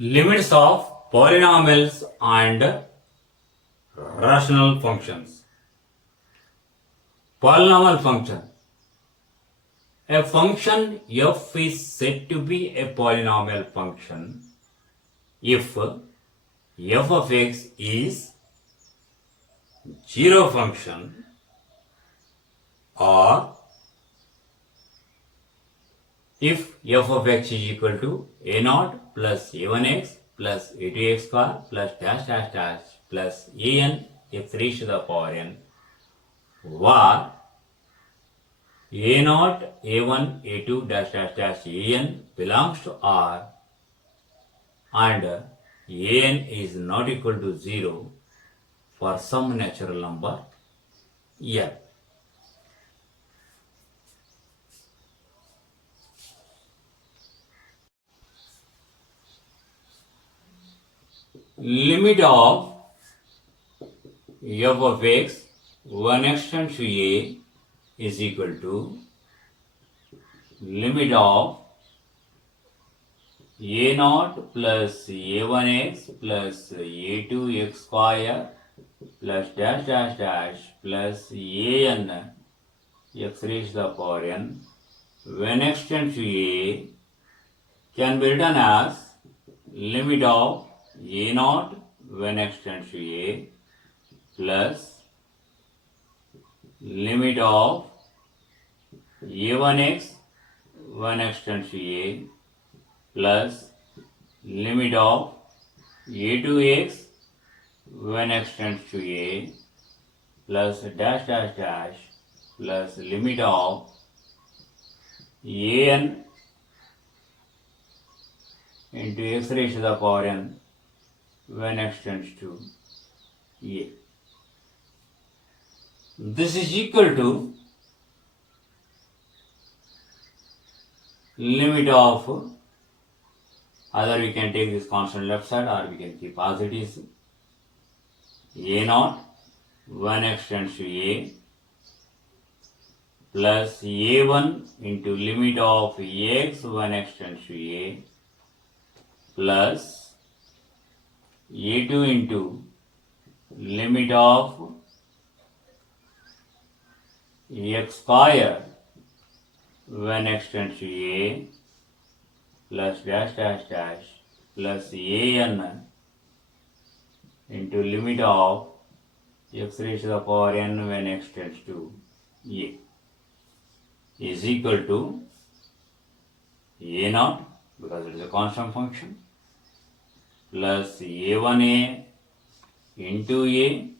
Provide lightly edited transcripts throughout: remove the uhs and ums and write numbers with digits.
Limits of polynomials and rational functions. Polynomial function. A function f is said to be a polynomial function if f of x is zero function or if f of x is equal to a naught plus a1x plus a2x square plus dash dash dash plus an x raised to the power n, where a naught, a1, a2 dash dash dash an belongs to R and an is not equal to 0 for some natural number n. Limit of f of x when x tends to a is equal to limit of a naught plus a1x plus a2x square plus dash dash dash plus an x raised to the power n when x tends to a can be written as limit of a naught when x tends to a plus limit of a1x when x tends to a plus limit of a2x when x tends to a plus dash dash dash plus limit of an into x raised to the power n when x tends to a. This is equal to limit of, either we can take this constant left side or we can keep as it is, a naught when x tends to a plus a1 into limit of x when x tends to a plus a2 into limit of x square when x tends to a plus dash dash dash plus an into limit of x raised to the power n when x tends to a is equal to a naught because it is a constant function plus a1a into a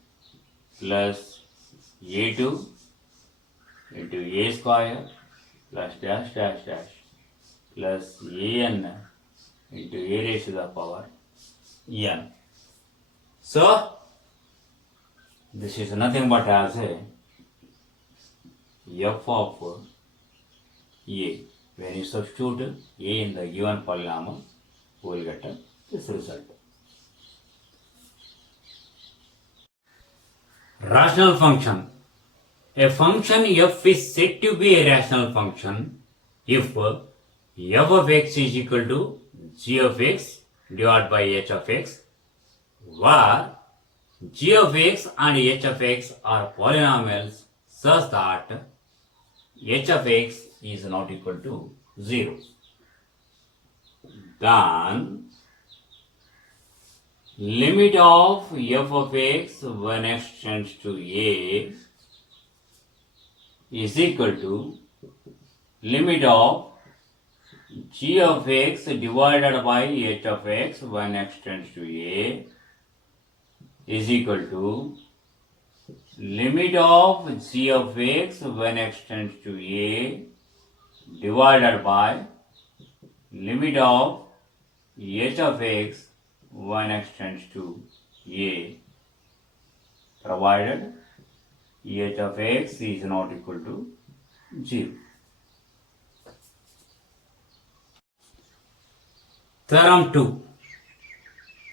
plus a2 into a square plus dash dash dash plus an into a raised to the power n. So this is nothing but as a f of a. When you substitute a in the given polynomial, we will get this result. Rational function. A function f is said to be a rational function if f of x is equal to g of x divided by h of x, where g of x and h of x are polynomials such that h of x is not equal to 0. Then limit of f of x when x tends to a is equal to limit of g of x divided by h of x when x tends to a is equal to limit of g of x when x tends to a divided by limit of h of x when x tends to a, provided h of x is not equal to 0. Theorem 2.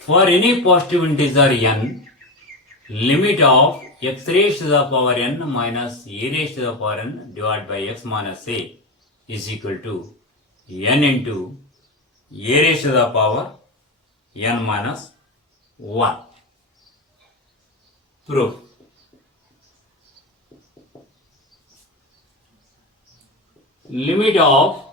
For any positive integer n, limit of x raised to the power n minus a raised to the power n divided by x minus a is equal to n into a raised to the power n minus 1. Proof. Limit of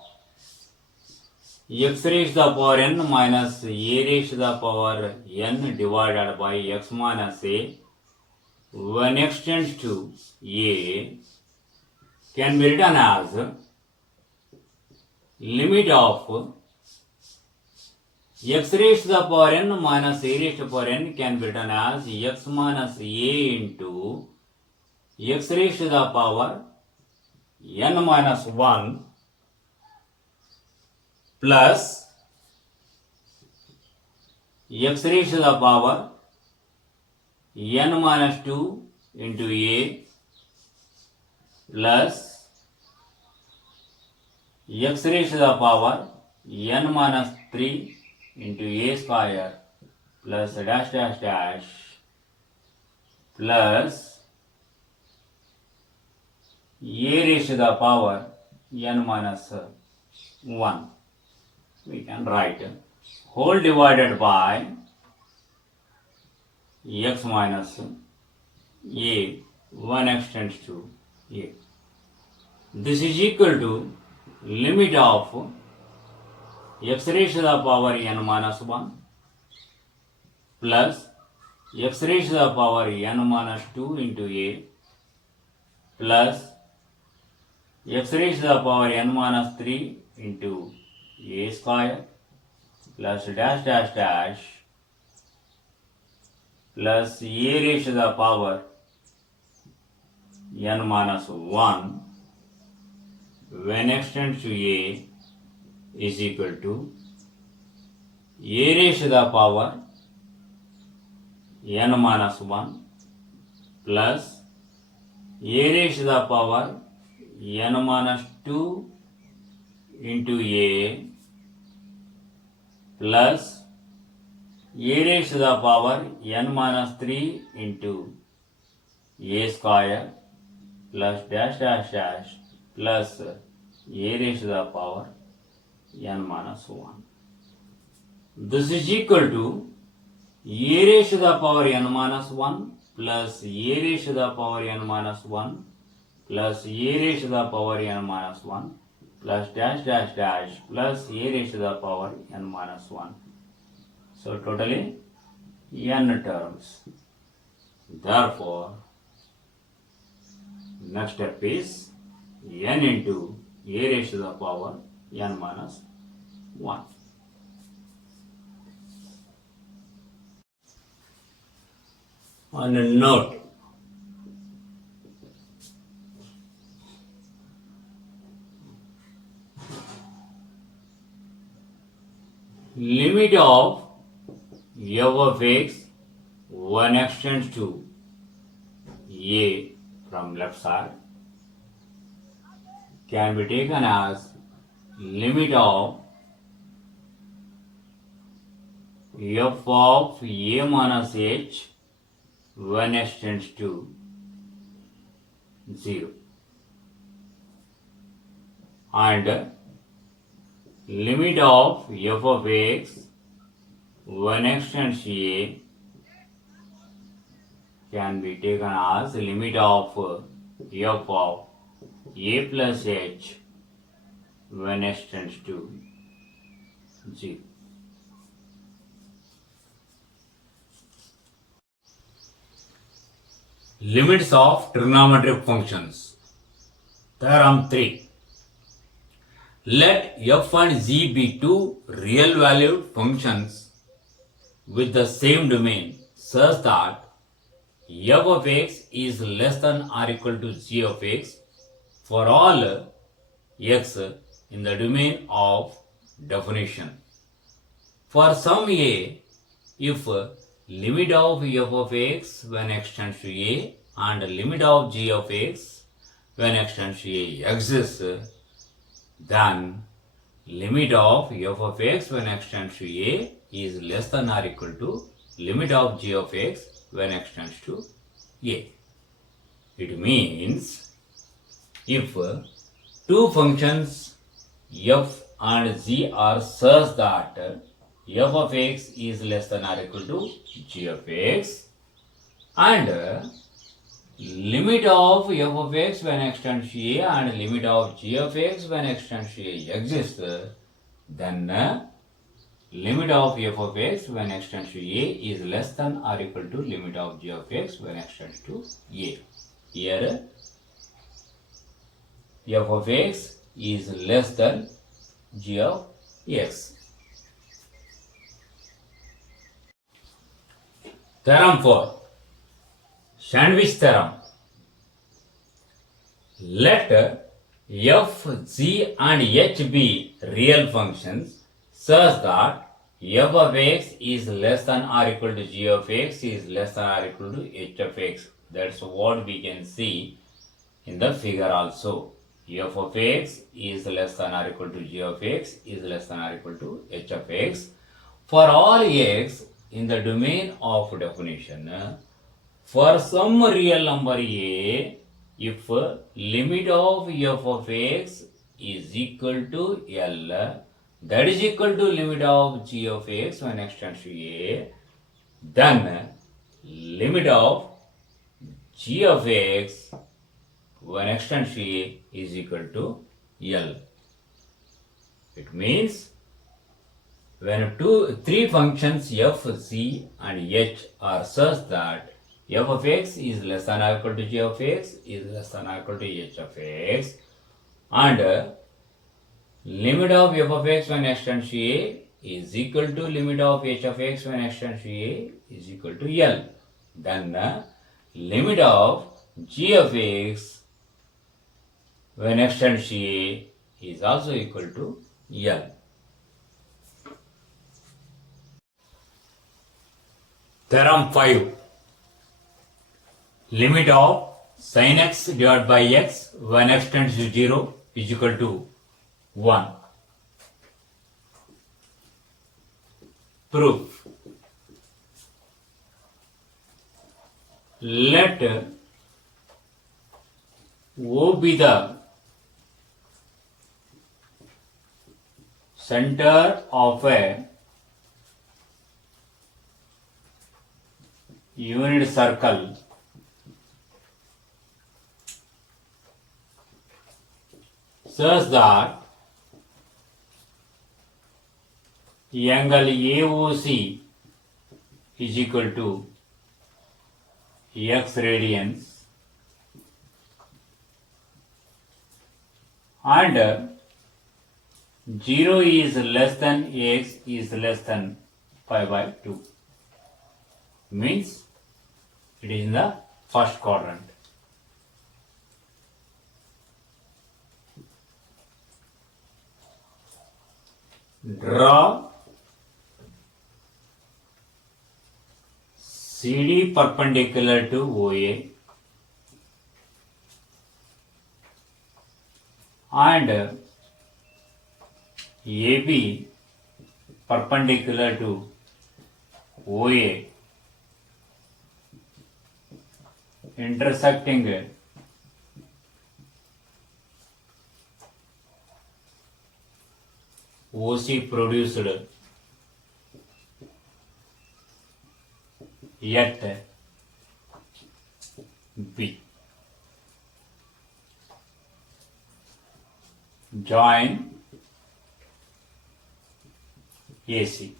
x raised to the power n minus a raised to the power n divided by x minus a when x tends to a can be written as limit of x raised to the power n minus a raised to the power n can be written as x minus a into x raised to the power n minus 1 plus x raised to the power n minus 2 into a plus x raised to the power n minus 3 into a square plus dash dash dash plus a raised to the power n minus 1. We can write whole divided by x minus a when x tends to a. This is equal to limit of x raised to the power n minus 1 plus x raised to the power n minus 2 into a plus x raised to the power n minus 3 into a square plus dash dash dash plus a raised to the power n minus 1 when x tends to a is equal to a raised to the power n minus 1 plus a raised to the power n minus 2 into a plus a raised to the power n minus 3 into a square plus dash dash dash plus a raised to the power n minus 1. This is equal to a raised to the power n minus 1 plus a raised to the power n minus 1 plus a raised to the power n minus 1 plus dash dash dash plus a raised to the power n minus 1. So totally n terms. Therefore, next step is n into a raised to the power n minus 1. On a note, limit of f of x when x tends to a from left side can be taken as limit of f of a minus h when x tends to 0 and limit of f of x when x tends to a can be taken as limit of f of a plus h when x tends to 0. Limits of trigonometric functions. Theorem 3. Let f and g be two real valued functions with the same domain such that f of x is less than or equal to g of x for all x in the domain of definition. For some a, if limit of f of x when x tends to a and limit of g of x when x tends to a exists, then limit of f of x when x tends to a is less than or equal to limit of g of x when x tends to a. It means if two functions f and g are such that f of x is less than or equal to g of x, and limit of f of x when x tends to a and limit of g of x when x tends to a exists, then limit of f of x when x tends to a is less than or equal to limit of g of x when x tends to a. Here f of x is less than g of x. Theorem 4. Sandwich theorem. Let f, g and h be real functions such that f of x is less than or equal to g of x is less than or equal to h of x. That's what we can see in the figure also. F of x is less than or equal to g of x is less than or equal to h of x for all x in the domain of definition. For some real number a, if limit of f of x is equal to L, that is equal to limit of g of x when x tends to a, then limit of g of x when x tends to a is equal to L. It means when three functions f, c and h are such that f of x is less than or equal to g of x is less than or equal to h of x, and limit of f of x when x tends to a is equal to limit of h of x when x tends to a is equal to L, then limit of g of x when x tends to a is also equal to L. Theorem 5. Limit of sin x divided by x when x tends to 0 is equal to 1. Proof. Let O be the center of a unit circle such that angle AOC is equal to x radians and 0 is less than x is less than pi by 2. Means it is in the first quadrant. Draw CD perpendicular to OA and AB perpendicular to OA intersecting OC produced at B. Join AC.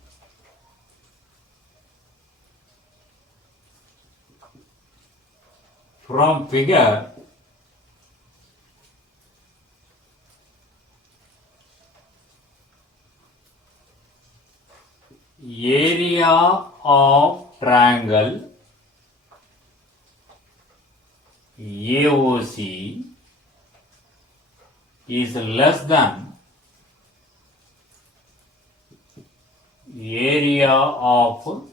From figure, area of triangle AOC is less than area of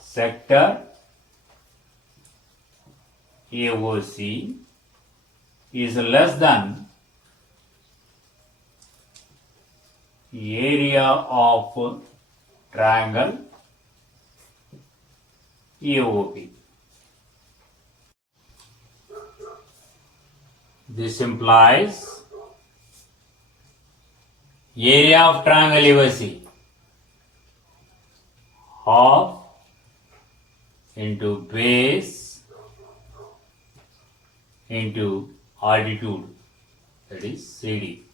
sector AOC is less than area of triangle AOP. This implies Area of triangle ABC. Half into base into altitude, that is CD,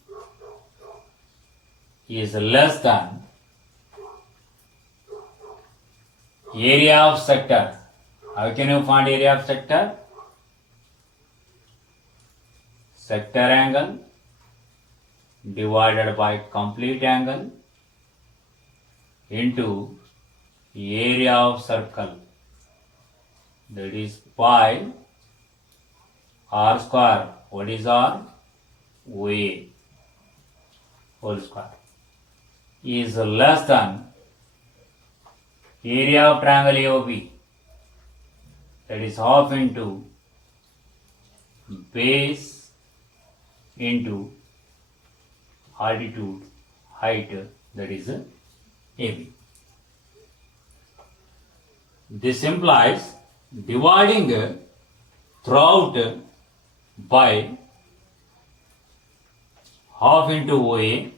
is less than area of sector. How can you find area of sector? Sector angle divided by complete angle into area of circle, that is pi r square. What is r? OA whole square is less than area of triangle AOB, that is half into base into altitude height, that is AB. This implies dividing throughout by half into OA,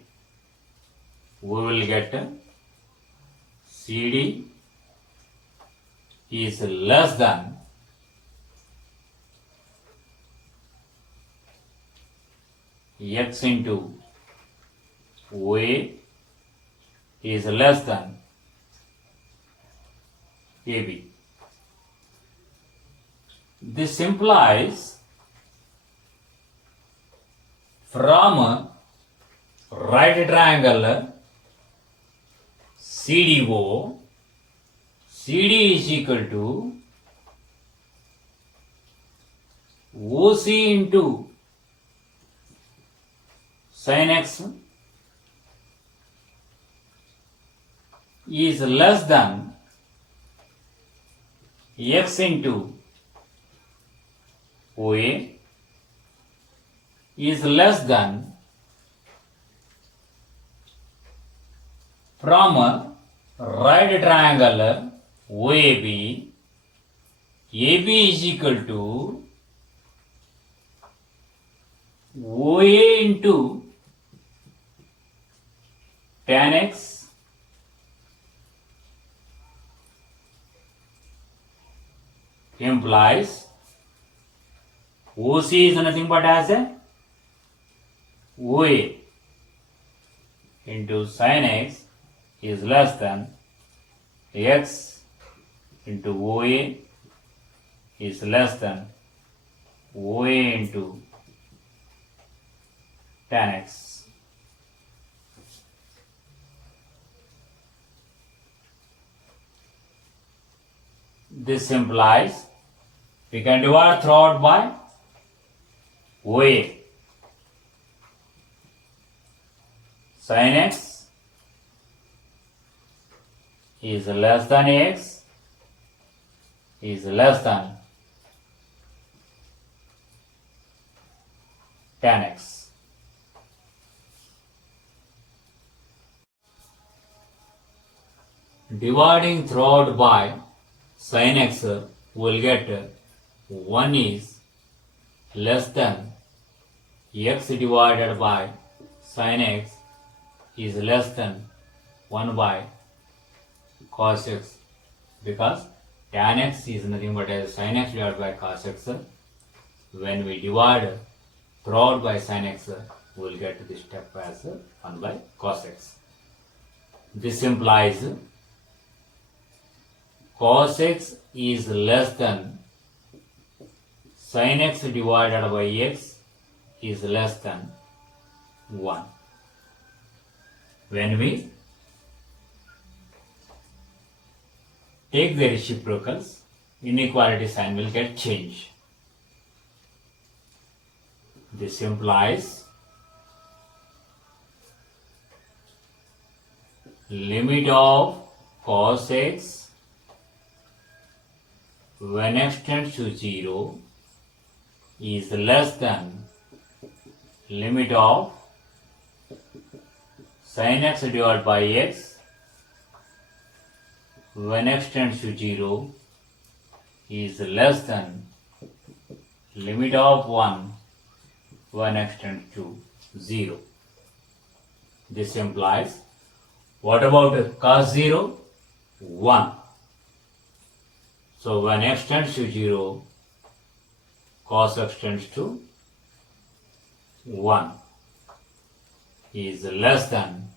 we will get CD is less than x into OA is less than AB. This implies from right triangle CDO, CD is equal to OC into sin x is less than x into OA is less than from right triangle OAB, AB is equal to OA into tan x implies OC is nothing but as a OA into sin x is less than x into OA is less than OA into tan x. This implies we can divide throughout by OA. Sin x is less than x is less than tan x. Dividing throughout by sin x, will get 1 is less than x divided by sin x is less than 1 by cos x, because tan x is nothing but as sin x divided by cos x. When we divide throughout by sin x, we will get this step as 1 by cos x. This implies cos x is less than sin x divided by x is less than 1. When we take the reciprocals, inequality sign will get changed. This implies limit of cos x when x tends to 0 is less than limit of sin x divided by x when x tends to 0 is less than limit of 1 when x tends to 0. This implies, what about cos 0? 1. So when x tends to 0, cos x tends to 1 is less than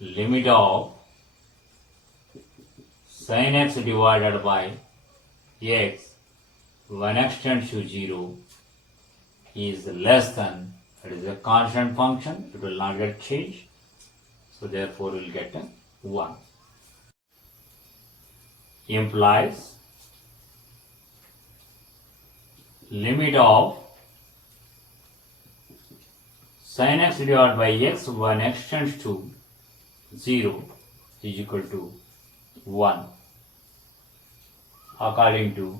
limit of sin x divided by x when x tends to 0 is less than, it is a constant function, it will not get changed, so therefore we will get a 1. Implies limit of sin x divided by x when x tends to 0 is equal to 1 according to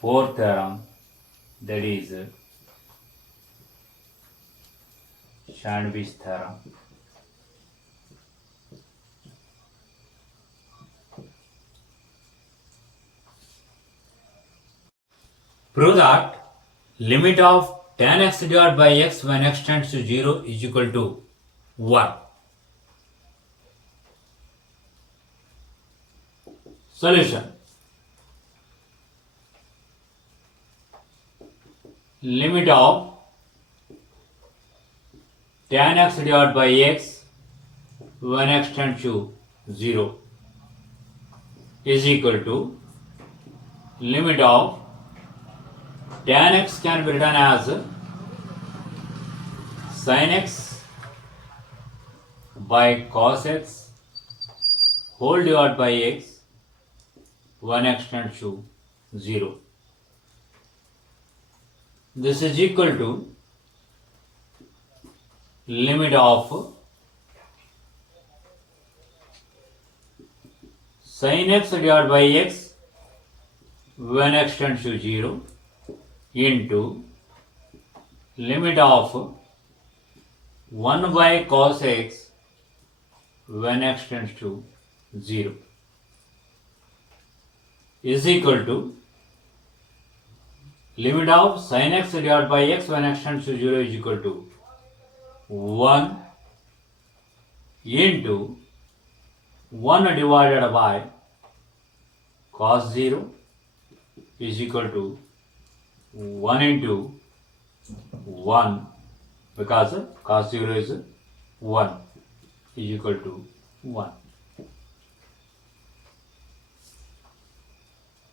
fourth theorem, that is Sandwich theorem. Prove that limit of tan x divided by x when x tends to 0 is equal to 1. Solution. Limit of tan x divided by x when x tends to 0 is equal to limit of tan x can be written as sin x by cos x whole divided by x when x tends to 0. This is equal to limit of sin x divided by x when x tends to 0 into limit of 1 by cos x when x tends to 0 is equal to limit of sin x divided by x when x tends to 0 is equal to 1 into 1 divided by cos 0 is equal to 1 into 1, because cos 0 is 1 is equal to 1.